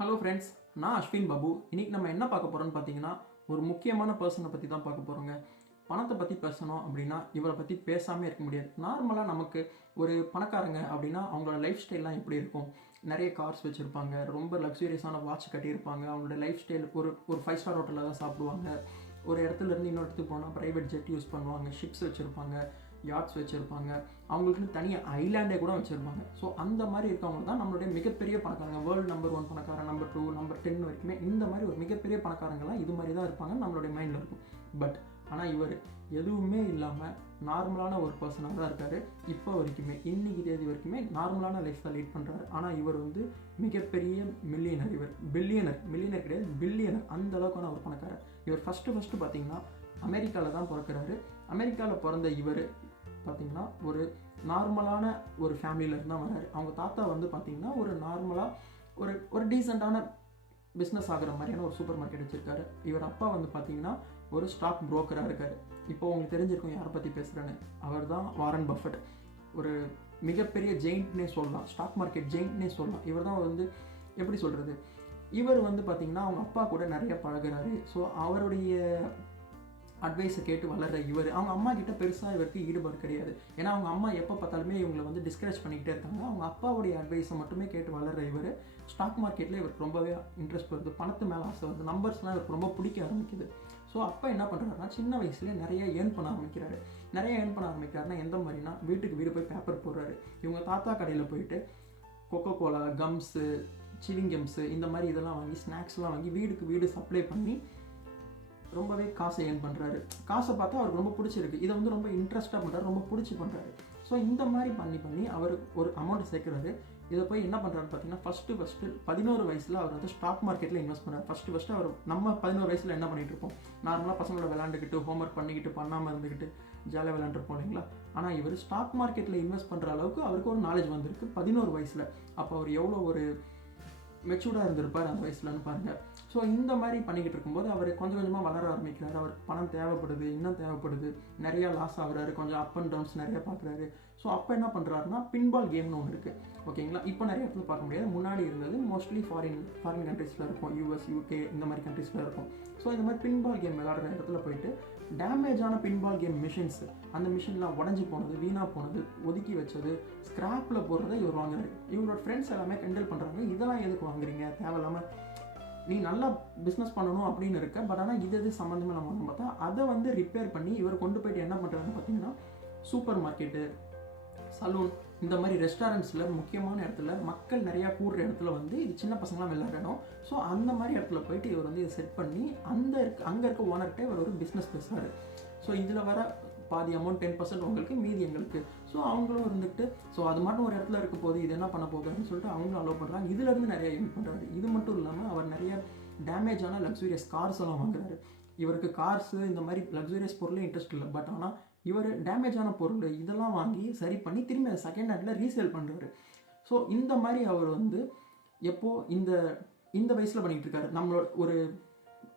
Hello friends, நான் அஸ்வின் பாபு. இன்னைக்கு நம்ம என்ன பார்க்க போகிறோம்னு பார்த்தீங்கன்னா, ஒரு முக்கியமான பர்சனை பற்றி தான் பார்க்க போகிறோங்க. பணத்தை பற்றி பேசணும் அப்படின்னா இவரை பற்றி பேசாமல் இருக்க முடியாது. நார்மலாக நமக்கு ஒரு பணக்காரங்க அப்படின்னா அவங்களோட லைஃப் ஸ்டைல்லாம் எப்படி இருக்கும்? நிறைய கார்ஸ் வச்சுருப்பாங்க, ரொம்ப லக்ஸூரியஸான வாட்ச் கட்டியிருப்பாங்க, அவங்களோட லைஃப் ஸ்டைல் ஒரு ஒரு 5 ஸ்டார் ஹோட்டலில் தான் சாப்பிடுவாங்க, ஒரு இடத்துலேருந்து இன்னொரு இடத்துக்கு போனால் ப்ரைவேட் ஜெட் யூஸ் பண்ணுவாங்க, ஷிப்ஸ் வச்சுருப்பாங்க, யாட்ஸ் வச்சுருப்பாங்க, அவங்களுக்குன்னு தனியாக ஐலாண்டே கூட வச்சுருப்பாங்க. ஸோ அந்த மாதிரி இருக்கவங்க தான் நம்மளுடைய மிகப்பெரிய பணக்காரங்க. வேர்ல்டு நம்பர் 1 பணக்காரன், நம்பர் 2, நம்பர் 10 வரைக்குமே இந்த மாதிரி ஒரு மிகப்பெரிய பணக்காரங்களாம் இது மாதிரி தான் இருப்பாங்க நம்மளுடைய மைண்டில் இருக்கும். பட் ஆனால் இவர் எதுவுமே இல்லாமல் நார்மலான ஒரு பர்சனாக தான் இருக்கார். இப்போ வரைக்குமே இன்னைக்கு தேதி வரைக்குமே நார்மலான லைஃப் தான் லீட் பண்ணுறாரு. ஆனால் இவர் வந்து மிகப்பெரிய மில்லியனர். இவர் மில்லியனர் கிடையாது, பில்லியனர். அந்த அளவுக்கான ஒரு பணக்காரர். இவர் ஃபஸ்ட்டு பார்த்தீங்கன்னா அமெரிக்காவில் தான் பிறக்கிறாரு. அமெரிக்காவில் பிறந்த இவர் பார்த்திங்கன்னா ஒரு நார்மலான ஒரு ஃபேமிலியிலேருந்து தான் வர்றாரு. அவங்க தாத்தா வந்து பார்த்திங்கன்னா ஒரு நார்மலாக ஒரு டீசெண்டான பிஸ்னஸ் ஆகிற மாதிரியான ஒரு சூப்பர் மார்க்கெட் வச்சுருக்காரு. இவர் அப்பா வந்து பார்த்திங்கன்னா ஒரு ஸ்டாக் புரோக்கராக இருக்கார். இப்போ உங்களுக்கு தெரிஞ்சிருக்கும் யாரை பற்றி பேசுகிறேன்னு. அவர் தான் வாரன் பஃபெட். ஒரு மிகப்பெரிய ஜெயிண்ட்னே சொல்லலாம், ஸ்டாக் மார்க்கெட் ஜெயிண்ட்னே சொல்லலாம். இவர் தான் வந்து எப்படி சொல்கிறது, இவர் வந்து பார்த்திங்கன்னா அவங்க அப்பா கூட நிறைய பழகுறாரு. ஸோ அவருடைய அட்வைஸை கேட்டு வளர்கிற இவர் அவங்க அம்மா கிட்ட பெருசாக இவருக்கு ஈடுபாடு கிடையாது. ஏன்னா அவங்க அம்மா எப்போ பார்த்தாலுமே இவங்களை வந்து டிஸ்கரேஜ் பண்ணிக்கிட்டே இருக்காங்க. அவங்க அப்பாவுடைய அட்வைஸை மட்டுமே கேட்டு வளர்கிற இவர் ஸ்டாக் மார்க்கெட்டில் இவருக்கு ரொம்பவே இன்ட்ரெஸ்ட் வருது, பணத்து மேலே ஆசை வருது, நம்பர்ஸ்லாம் இவருக்கு ரொம்ப பிடிக்க ஆரம்பிக்குது. ஸோ அப்போ என்ன பண்ணுறாருன்னா சின்ன வயசுலேயே நிறைய ஏர்ன் பண்ண ஆரம்பிக்கிறாருன்னா எந்த மாதிரினா வீட்டுக்கு வீடு போய் பேப்பர் போடுறாரு. இவங்க தாத்தா கடையில் போயிட்டு கொக்கோ கோலா, கம்ஸு, சிவிங் கம்ஸு இந்த மாதிரி இதெல்லாம் வாங்கி ஸ்நாக்ஸ்லாம் வாங்கி வீடுக்கு வீடு சப்ளை பண்ணி ரொம்பவே காசை ஏர்ன் பண்ணுறாரு. காசை பார்த்தா அவருக்கு ரொம்ப பிடிச்சிருக்கு, இதை வந்து ரொம்ப இன்ட்ரெஸ்ட்டாக பண்ணுறாரு, ரொம்ப பிடிச்சி பண்ணுறாரு. ஸோ இந்த மாதிரி பண்ணி அவர் ஒரு அமௌண்ட் சேர்க்குறாரு. இதை போய் என்ன பண்ணுறாரு பார்த்தீங்கன்னா ஃபஸ்ட்டு 11 வயசில் அவர் வந்து ஸ்டாக் மார்க்கெட்டில் இன்வெஸ்ட் பண்ணுறாரு. ஃபஸ்ட்டு அவர் நம்ம 11 வயசில் என்ன பண்ணிகிட்டு இருப்போம், நார்மலாக பசங்களோட விளாண்டுக்கிட்டு ஹோம்ஒர்க் பண்ணிக்கிட்டு பண்ணாமல் இருந்துக்கிட்டு ஜாலியாக விளாண்டுருப்போம் இல்லைங்களா. ஆனால் இவர் ஸ்டாக் மார்க்கெட்டில் இன்வெஸ்ட் பண்ணுற அளவுக்கு அவருக்கு ஒரு நாலேஜ் வந்திருக்கு 11 வயசில். அப்போ அவர் எவ்வளோ ஒரு மெச்சூர்டாக இருந்திருப்பார் அந்த வயசுலன்னு பாருங்கள். ஸோ இந்த மாதிரி பண்ணிக்கிட்டு இருக்கும்போது அவர் கொஞ்சம் கொஞ்சமாக வளர ஆரம்பிக்கிறாரு. அவருக்கு பணம் தேவைப்படுது, இன்னும் தேவைப்படுது, நிறையா லாஸ் ஆகுறாரு, கொஞ்சம் அப் அண்ட் டவுன்ஸ் நிறையா பார்க்குறாரு. ஸோ அப்போ என்ன பண்ணுறாருன்னா பின்பால் கேம்னு ஒன்று இருக்குது, ஓகேங்களா. இப்போ நிறைய இடத்துல பார்க்க முடியாது, முன்னாடி இருந்தது. மோஸ்ட்லி ஃபாரின் கண்ட்ரீஸில் இருக்கும், யூஎஸ், யூகே இந்த மாதிரி கண்ட்ரீஸில் இருக்கும். ஸோ இந்த மாதிரி பின்பால் கேம் விளையாடுற இடத்துல போயிட்டு டேமேஜான பின்பால் கேம் மிஷின்ஸ், அந்த மிஷின்லாம் உடஞ்சி போனது, வீணாக போனது, ஒதுக்கி வச்சது, ஸ்க்ராப்பில் போடுறதை இவர் வாங்குறாரு. இவரோட ஃப்ரெண்ட்ஸ் எல்லாமே கிண்டல் பண்ணுறாங்க, இதெல்லாம் எதுக்கு வாங்குறீங்க, தேவையில்லாமல் நீ நல்லா பிஸ்னஸ் பண்ணணும் அப்படின்னு இருக்க. பட் ஆனால் இது சம்மந்தமே நம்ம பார்த்தா அதை வந்து ரிப்பேர் பண்ணி இவர் கொண்டு போயிட்டு என்ன பண்ணுறாருன்னு பார்த்தீங்கன்னா சூப்பர் மார்க்கெட்டு, சலூன், இந்த மாதிரி ரெஸ்டாரண்ட்ஸில் முக்கியமான இடத்துல மக்கள் நிறையா கூடுற இடத்துல வந்து இது சின்ன பசங்களாம் விளையாடணும். ஸோ அந்த மாதிரி இடத்துல போயிட்டு இவர் வந்து இதை செட் பண்ணி அங்கே இருக்க ஓனர்கிட்ட இவர் ஒரு பிஸ்னஸ் பேசுகிறாரு. ஸோ இதில் வர பாதி அமௌண்ட் 10% உங்களுக்கு, மீதி எங்களுக்கு. ஸோ அவங்களும் இருந்துட்டு ஸோ அது மட்டும் ஒரு இடத்துல இருக்க போது இது என்ன பண்ண போகுதுன்னு சொல்லிட்டு அவங்களும் அலோவ் பண்ணுறாங்க. இதுலேருந்து நிறைய யூஸ் பண்ணுறாரு. இது மட்டும் இல்லாமல் அவர் நிறைய டேமேஜான லக்ஸூரியஸ் கார்ஸ் எல்லாம் வாங்குறாரு. இவருக்கு கார்ஸு இந்த மாதிரி லக்ஸூரியஸ் பொருளே இன்ட்ரெஸ்ட் இல்லை. பட் ஆனால் இவர் டேமேஜான பொருள் இதெல்லாம் வாங்கி சரி பண்ணி திரும்பி அதை செகண்ட் ஹேண்டில் ரீசேல் பண்ணுறாரு. ஸோ இந்த மாதிரி அவர் வந்து எப்போது இந்த வயசில் பண்ணிகிட்டு இருக்காரு. நம்மளோட ஒரு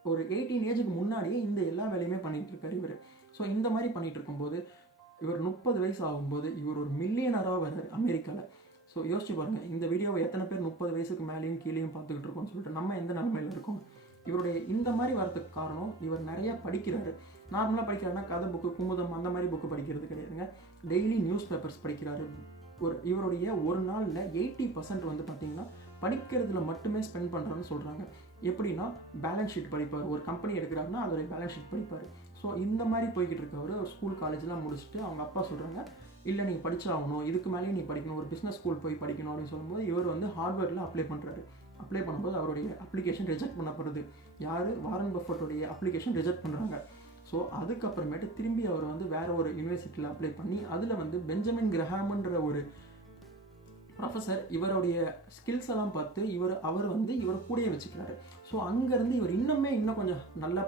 18 ஏஜுக்கு முன்னாடியே இந்த எல்லா வேலையுமே பண்ணிகிட்டு இருக்காரு இவர். ஸோ இந்த மாதிரி பண்ணிகிட்டு இருக்கும்போது இவர் 30 வயசு ஆகும்போது இவர் ஒரு மில்லியனராக வர்றார் அமெரிக்காவில். ஸோ யோசிச்சு பாருங்கள், இந்த வீடியோவை எத்தனை பேர் 30 வயசுக்கு மேலேயும் கீழேயும் பார்த்துக்கிட்டு இருக்கோம்னு சொல்லிட்டு நம்ம எந்த நிலைமையில் இருக்கோம். இவருடைய இந்த மாதிரி வரதுக்கு காரணம் இவர் நிறையா படிக்கிறாரு. நார்மலாக படிக்கிறாருன்னா கதை புக்கு, குமுதம் அந்த மாதிரி புக்கு படிக்கிறது கிடையாதுங்க. டெய்லி நியூஸ் பேப்பர்ஸ் படிக்கிறாரு. இவருடைய ஒரு நாளில் 80% வந்து பார்த்திங்கன்னா படிக்கிறதுல மட்டுமே ஸ்பெண்ட் பண்ணுறான்னு சொல்கிறாங்க. எப்படின்னா பேலன்ஸ் ஷீட் படிப்பார், ஒரு கம்பெனி எடுக்கிறாருன்னா அதோடைய பேலன்ஸ் ஷீட் படிப்பார். ஸோ இந்த மாதிரி போய்கிட்டு இருக்கவர் ஒரு ஸ்கூல் காலேஜ்லாம் முடிச்சுட்டு அவங்க அப்பா சொல்கிறாங்க இல்லை நீங்கள் படிச்சாகணும், இதுக்கு மேலேயும் நீ படிக்கணும், ஒரு பிஸ்னஸ் ஸ்கூல் போய் படிக்கணும் அப்படின்னு சொல்லும்போது இவர் வந்து ஹார்வர்டில் அப்ளை பண்ணுறாரு. அப்ளை பண்ணும்போது அவருடைய அப்ளிகேஷன் ரிஜெக்ட் பண்ணப்படுது. யார், வாரன் பஃபெட்டோடைய அப்ளிகேஷன் ரிஜெக்ட் பண்ணுறாங்க. ஸோ அதுக்கப்புறமேட்டு திரும்பி அவர் வந்து வேறு ஒரு யூனிவர்சிட்டியில் அப்ளை பண்ணி அதில் வந்து பெஞ்சமின் கிரஹாம்ன்ற ஒரு ப்ரொஃபஸர் இவருடைய ஸ்கில்ஸ் எல்லாம் பார்த்து அவர் வந்து இவரை கூடயே வச்சுக்கிறாரு. ஸோ அங்கேருந்து இவர் இன்னும் கொஞ்சம் நல்லா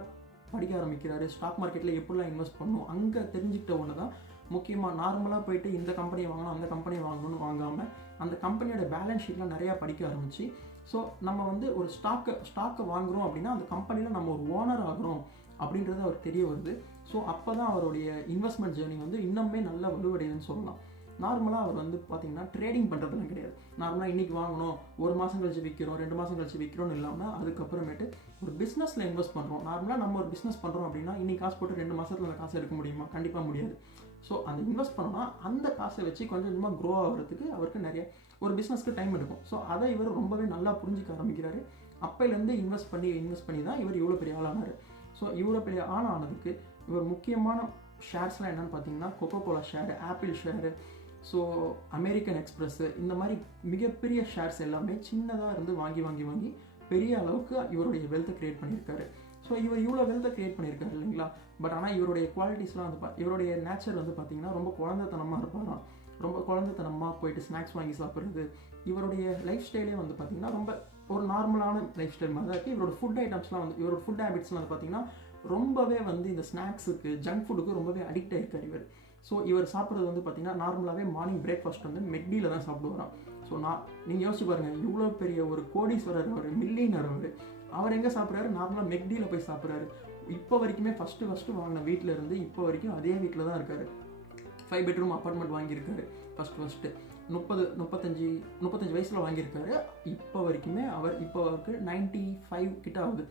படிக்க ஆரம்பிக்கிறாரு. ஸ்டாக் மார்க்கெட்டில் எப்படிலாம் இன்வெஸ்ட் பண்ணணும் அங்கே தெரிஞ்சுக்கிட்ட ஒன்று தான் முக்கியமாக. நார்மலாக போயிட்டு இந்த கம்பெனியை வாங்கணும் அந்த கம்பெனியை வாங்கணும்னு வாங்காமல் அந்த கம்பெனியோட பேலன்ஸ் ஷீட்லாம் நிறையா படிக்க ஆரம்பிச்சு ஸோ நம்ம வந்து ஒரு ஸ்டாக்கை வாங்குகிறோம் அப்படின்னா அந்த கம்பெனியில் நம்ம ஒரு ஓனர் ஆகிறோம் அப்படின்றது அவர் தெரிய வருது. ஸோ அப்போ தான் அவருடைய இன்வெஸ்ட்மெண்ட் ஜேர்னி வந்து இன்னுமே நல்லா வலுவடையுதுன்னு சொல்லலாம். நார்மலாக அவர் வந்து பார்த்தீங்கன்னா ட்ரேடிங் பண்ணுறதுலாம் கிடையாது. நார்மலாக இன்றைக்கி வாங்கணும், ஒரு மாதம் கழிச்சு விற்கிறோம், 2 மாதம் கழிச்சு விற்கிறோன்னு இல்லாமல் அதுக்கப்புறமேட்டு ஒரு பிஸ்னஸில் இன்வெஸ்ட் பண்ணுறோம். நார்மலாக நம்ம ஒரு பிஸ்னஸ் பண்ணுறோம் அப்படின்னா இன்றைக்கி காசு போட்டு 2 மாதத்தில் அந்த காசை எடுக்க முடியுமா? கண்டிப்பாக முடியாது. ஸோ அந்த இன்வெஸ்ட் பண்ணோன்னா அந்த காசை வச்சு கொஞ்சம் கொஞ்சமாக க்ரோ ஆகிறதுக்கு அவருக்கு நிறைய ஒரு பிஸ்னஸ்க்கு டைம் எடுக்கும். ஸோ அதை இவர் ரொம்பவே நல்லா புரிஞ்சிக்க ஆரம்பிக்கிறாரு. அப்போலேருந்து இன்வெஸ்ட் பண்ணி தான் இவர் இவ்வளோ பெரிய ஆளானார். ஸோ இவ்வளோ பெரிய ஆளானதுக்கு இவர் முக்கியமான ஷேர்ஸ்லாம் என்னென்னு பார்த்தீங்கன்னா Coca Cola share, Apple share, so American Express, இந்த மாதிரி மிகப்பெரிய ஷேர்ஸ் எல்லாமே சின்னதாக இருந்து வாங்கி பெரிய அளவுக்கு இவருடைய வெல்த்தை க்ரியேட் பண்ணியிருக்காரு. ஸோ இவர் இவ்வளோ வெல்த்தை க்ரியேட் பண்ணியிருக்காரு இல்லைங்களா. பட் ஆனால் இவருடைய குவாலிட்டிஸ்லாம் வந்து இவருடைய நேச்சர் வந்து பார்த்திங்கன்னா ரொம்ப குழந்தைத்தனமாக இருப்பாராம். ரொம்ப குழந்தைத்தனமாக போயிட்டு ஸ்நாக்ஸ் வாங்கி சாப்பிட்றது. இவருடைய லைஃப் ஸ்டைலே வந்து பார்த்திங்கன்னா ரொம்ப ஒரு நார்மலான லைஃப் ஸ்டைல் மாதிரி தான் இருக்குது. இவரோட ஃபுட் ஐட்டம்ஸ்லாம் வந்து இவரோட ஃபுட் ஹேபிட்ஸ்லாம் வந்து பார்த்திங்கன்னா ரொம்பவே வந்து இந்த ஸ்நாக்ஸுக்கு ஜங்க் ஃபுட்டுக்கு ரொம்பவே அடிக்ட் ஆகிருக்கார் இவர். ஸோ இவர் சாப்பிட்றது வந்து பார்த்திங்கன்னா நார்மலாகவே மார்னிங் பிரேக்ஃபாஸ்ட் வந்து மெக்டியில் தான் சாப்பிடுவாராம். ஸோ நீங்கள் யோசிச்சு பாருங்கள், இவ்வளோ பெரிய ஒரு கோடீஸ்வரர், ஒரு மில்லியனர் அவர் எங்கே சாப்பிட்றாரு? நார்மலாக மெக்டியில் போய் சாப்பிட்றாரு. இப்போ வரைக்குமே ஃபஸ்ட்டு வாங்கின வீட்டில் இருந்து இப்போ வரைக்கும் அதே வீட்டில் தான் இருக்கார். 5 பெட்ரூம் அப்பார்ட்மெண்ட் வாங்கியிருக்காரு. ஃபஸ்ட்டு 35 வயசில் வாங்கியிருக்காரு. இப்போ வரைக்குமே அவருக்கு 95 கிட்ட ஆகுது.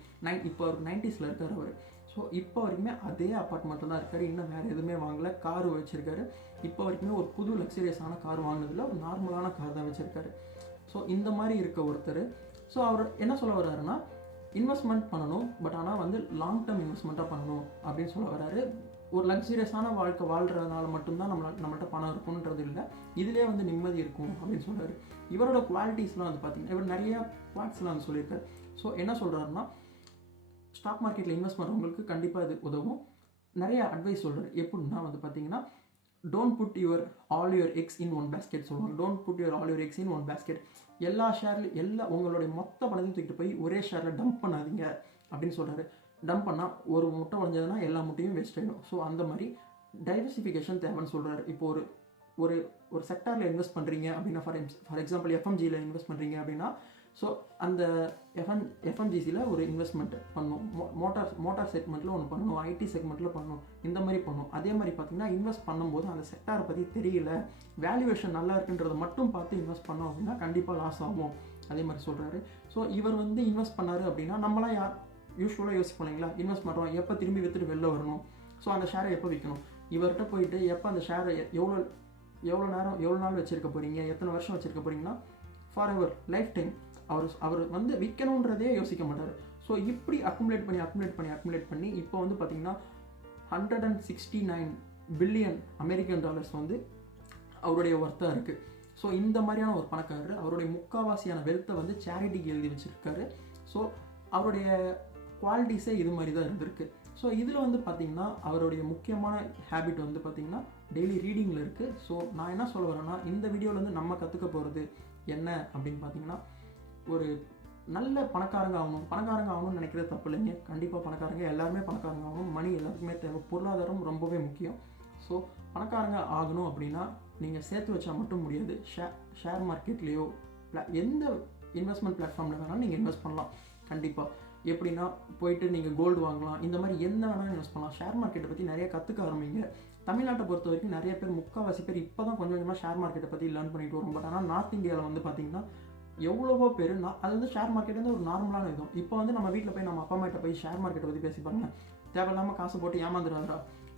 இப்போ அவருக்கு 90s இருக்கார் அவர். ஸோ இப்போ வரைக்குமே அதே அப்பார்ட்மெண்ட்டில் தான் இருக்கார். இன்னும் வேறு எதுவுமே வாங்கலை. கார் வச்சுருக்காரு. இப்போ வரைக்குமே ஒரு புது லக்ஸரியஸான கார் வாங்கினதில் ஒரு நார்மலான கார் தான் வச்சுருக்காரு. ஸோ இந்த மாதிரி இருக்க ஒருத்தர். ஸோ அவர் என்ன சொல்ல வர்றாருன்னா, இன்வெஸ்ட்மெண்ட் பண்ணணும், பட் ஆனால் வந்து லாங் டேர்ம் இன்வெஸ்ட்மெண்ட்டாக பண்ணணும் அப்படின்னு சொல்ல வர்றாரு. ஒரு லக்ஸரியஸான வாழ்க்கை வாழ்கிறதுனால மட்டும்தான் நம்மள்ட்ட பணம் இருக்குன்றது இல்லை, இதிலே வந்து நிம்மதி இருக்கும் அப்படின்னு சொல்கிறாரு. இவரோட குவாலிட்டிஸ்லாம் வந்து பார்த்திங்கன்னா இவர் நிறைய குவாட்ஸ்லாம் வந்து சொல்லியிருக்காரு. ஸோ என்ன சொல்கிறாருன்னா, ஸ்டாக் மார்க்கெட்டில் இன்வெஸ்ட் பண்ணுறவங்களுக்கு கண்டிப்பாக இது உதவும். நிறைய அட்வைஸ் சொல்கிறார். எப்படின்னா வந்து பார்த்தீங்கன்னா, don't put all your eggs in one basket சொல்லுவாங்க. Don't put all your eggs in one basket. எல்லா ஷேர்லையும் உங்களுடைய மொத்த பணத்தையும் தூக்கிட்டு போய் ஒரே ஷேரில் டம்ப் பண்ணாதீங்க அப்படின்னு சொல்கிறாரு. டம்ப் பண்ணால் ஒரு முட்டை உடஞ்சதுன்னா எல்லா முட்டையும் வேஸ்ட் ஆகிடும். ஸோ அந்த மாதிரி டைவர்சிஃபிகேஷன் தேவைன்னு சொல்கிறாரு. இப்போ ஒரு செக்டாரில் இன்வெஸ்ட் பண்ணுறீங்க அப்படின்னா, ஃபார் எக்ஸாம்பிள் எஃப்எம்ஜியில் இன்வெஸ்ட் பண்ணுறீங்க அப்படின்னா, ஸோ அந்த எஃப்எம்ஜிசியில் ஒரு இன்வெஸ்ட்மெண்ட் பண்ணணும். மோட்டார் செக்மெண்ட்டில் ஒன்று பண்ணணும், ஐடி செக்மெண்ட்டில் பண்ணணும், இந்த மாதிரி பண்ணணும். அதே மாதிரி பார்த்திங்கன்னா இன்வெஸ்ட் பண்ணும்போது அந்த செக்டாரை பற்றி தெரியல, வேல்யூவேஷன் நல்லா இருக்குன்றதை மட்டும் பார்த்து இன்வெஸ்ட் பண்ணோம் அப்படின்னா கண்டிப்பாக லாஸ் ஆகும். அதே மாதிரி சொல்கிறாரு. ஸோ இவர் வந்து இன்வெஸ்ட் பண்ணார் அப்படின்னா, நம்மளாம் யூஸ்வலாக யோசிப்போம் இல்லைங்களா, இன்வெஸ்ட் பண்ணுறோம், எப்போ திரும்பி விற்றுட்டு வெளில வரணும், ஸோ அந்த ஷேரை எப்போ விற்கணும், இவர்கிட்ட போயிட்டு எப்போ அந்த ஷேரை எவ்வளோ நாள் வச்சுருக்க போகிறீங்க, எத்தனை வருஷம் வச்சுருக்க போகிறீங்கன்னா, ஃபார் எவர், லைஃப் டைம். அவர் வந்து விற்கணுன்றதே யோசிக்க மாட்டார். ஸோ இப்படி அக்குமுலேட் பண்ணி இப்போ வந்து பார்த்திங்கன்னா 169 பில்லியன் அமெரிக்கன் டாலர்ஸ் வந்து அவருடைய ஒர்த்தாக இருக்குது. ஸோ இந்த மாதிரியான ஒரு பணக்காரர் அவருடைய முக்கால்வாசியான வெல்த்தை வந்து சேரிட்டிக்கு எழுதி வச்சுருக்காரு. ஸோ அவருடைய குவாலிட்டிஸே இது மாதிரி தான் இருந்திருக்கு. ஸோ இதில் வந்து பார்த்திங்கன்னா அவருடைய முக்கியமான ஹேபிட் வந்து பார்த்திங்கன்னா டெய்லி ரீடிங்கில் இருக்குது. ஸோ நான் என்ன சொல்ல வரேன்னா, இந்த வீடியோவில் நம்ம கற்றுக்க போகிறது என்ன அப்படின்னு பார்த்திங்கன்னா, ஒரு நல்ல பணக்காரங்க ஆகணும்னு நினைக்கிறது தப்பு இல்லைங்க. கண்டிப்பாக எல்லாருமே பணக்காரங்க ஆகணும். மணி எல்லாருக்குமே தேவை. பொருளாதாரம் ரொம்பவே முக்கியம். ஸோ பணக்காரங்க ஆகணும் அப்படின்னா நீங்கள் சேர்த்து வச்சா மட்டும் முடியாது. ஷேர் மார்க்கெட்லேயோ எந்த இன்வெஸ்ட்மெண்ட் பிளாட்ஃபார்மில் வேணாலும் நீங்கள் இன்வெஸ்ட் பண்ணலாம். கண்டிப்பாக எப்படின்னா போயிட்டு நீங்கள் கோல்டு வாங்கலாம், இந்த மாதிரி என்ன வேணாலும் இன்வெஸ்ட் பண்ணலாம். ஷேர் மார்க்கெட்டை பற்றி நிறைய கற்றுக்க ஆரம்பிங்க. தமிழ்நாட்டை பொறுத்த வரைக்கும் நிறைய பேர், முக்கால்வாசி பேர் இப்போ தான் கொஞ்சம் கொஞ்சமாக ஷேர் மார்க்கெட்டை பற்றி லேர்ன் பண்ணிட்டு வரும். பட் ஆனால் நார்த் இந்தியாவில் வந்து பார்த்திங்கன்னா எவ்வளவோ பேர் அது வந்து ஷேர் மார்க்கெட் வந்து ஒரு நார்மலான இதுவும். இப்போ வந்து நம்ம வீட்டில் போய் நம்ம அப்பா அம்மாட்ட போய் ஷேர் மார்க்கெட்டை பற்றி பேசி பாருங்க, தேவையில்லாமல் காசு போட்டு ஏமாந்துடாதா.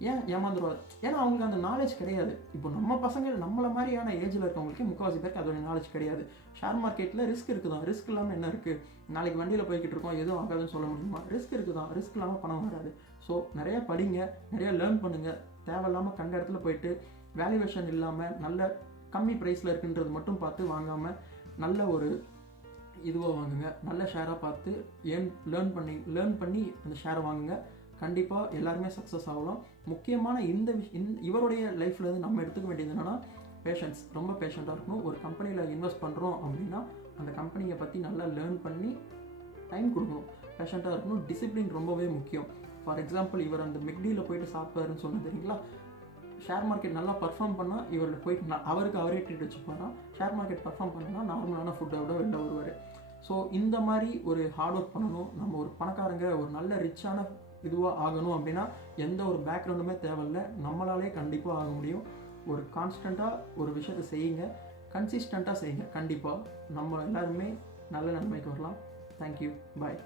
ஏன் ஏமாந்துருவாரு? ஏன்னா அவங்களுக்கு அந்த நாலேஜ் கிடையாது. இப்போ நம்ம பசங்க நம்மள மாதிரியான ஏஜில் இருக்கவங்களுக்கு முக்கால்வாசி பேருக்கு அதோட நாலேஜ் கிடையாது. ஷேர் மார்க்கெட்டில் ரிஸ்க் இருக்குதான். ரிஸ்க் இல்லாமல் என்ன இருக்குது? நாளைக்கு வண்டியில் போய்கிட்டு இருக்கோம், எதுவும் ஆகாதுன்னு சொல்ல முடியுமா? ரிஸ்க் இருக்குதான். ரிஸ்க் இல்லாமல் பணம் வராது. ஸோ நிறையா படிங்க, நிறையா லேர்ன் பண்ணுங்கள். தேவையில்லாமல் கண்ட இடத்துல போயிட்டு வேல்யூவேஷன் இல்லாமல் நல்ல கம்மி ப்ரைஸில் இருக்குன்றது மட்டும் பார்த்து வாங்காமல் நல்ல ஒரு இதுவாக வாங்குங்க. நல்ல ஷேராக பார்த்து லேர்ன் பண்ணி அந்த ஷேரை வாங்குங்க. கண்டிப்பாக எல்லாருமே சக்ஸஸ் ஆகலாம். முக்கியமான இவருடைய லைஃப்பில் இருந்து நம்ம எடுத்துக்க வேண்டியது என்னென்னா, பேஷன்ஸ். ரொம்ப பேஷண்ட்டாக இருக்கணும். ஒரு கம்பெனியில் இன்வெஸ்ட் பண்ணுறோம் அப்படின்னா அந்த கம்பெனியை பற்றி நல்லா லேர்ன் பண்ணி டைம் கொடுக்கணும். பேஷண்ட்டாக இருக்கணும். டிசிப்ளின் ரொம்பவே முக்கியம். ஃபார் எக்ஸாம்பிள், இவர் அந்த மெக்டியில் போயிட்டு சாப்பிட்டாருன்னு சொன்னது தெரியுங்களா? ஷேர் மார்க்கெட் நல்லா பர்ஃபார்ம் பண்ணால் இவரில் போயிட்டு அவரே ட்ரீட் வச்சுப்பாராம். ஷேர் மார்க்கெட் பர்ஃபார்ம் பண்ணால் நார்மலான ஃபுட்டை விட வெளில வருவார். ஸோ இந்த மாதிரி ஒரு ஹார்ட் ஒர்க் பண்ணணும். நம்ம ஒரு பணக்காரங்க, ஒரு நல்ல ரிச்சான இதுவாக ஆகணும் அப்படின்னா எந்த ஒரு பேக்ரவுண்டுமே தேவையில்லை, நம்மளாலே கண்டிப்பாக ஆக முடியும். ஒரு கான்ஸ்டண்ட்டாக ஒரு விஷயத்தை செய்யுங்க, கன்சிஸ்டண்ட்டாக செய்யுங்க. கண்டிப்பாக நம்ம எல்லாருமே நல்ல நன்மைக்கு வரலாம். தேங்க்யூ. பாய்.